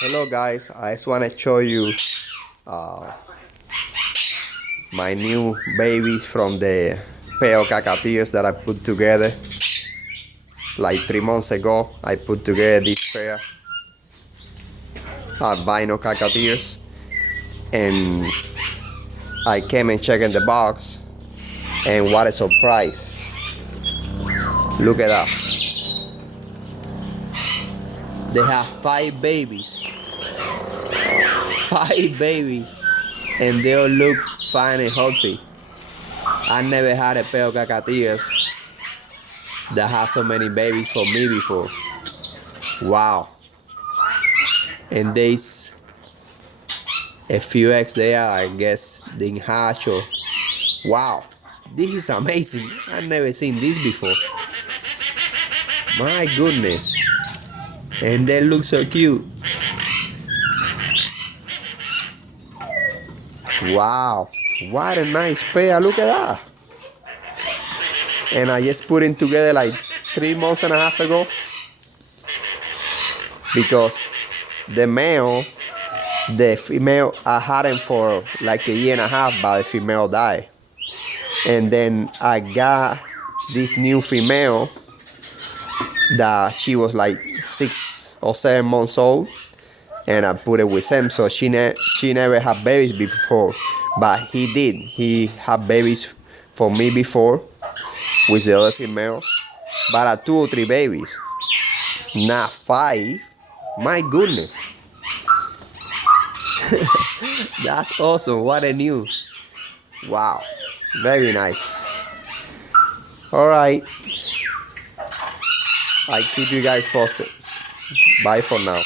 Hello guys, I just want to show you my new babies from the pair of cockatiels that I put together like 3 months ago. I put together this pair albino cockatiels, and I came and checked in the box, and what a surprise. Look at that. They have 5 babies. 5 babies, and they all look fine and healthy. I never had a pair of cockatiels that had so many babies for me before. Wow. And there's a few eggs there, I guess, didn't hatch or... Wow, this is amazing. I've never seen this before. My goodness. And they look so cute. Wow, what a nice pair. Look at that. And I just put it together like 3 months and a half ago, because the female, I had him for like a year and a half, but the female died. And then I got this new female that she was like 6 or 7 months old, and I put it with him. So she never had babies before, but he did. He had babies for me before with the other female, but 2 or 3 babies, not 5. My goodness. That's awesome. What a news. Wow, very nice. All right, I keep you guys posted. Bye for now.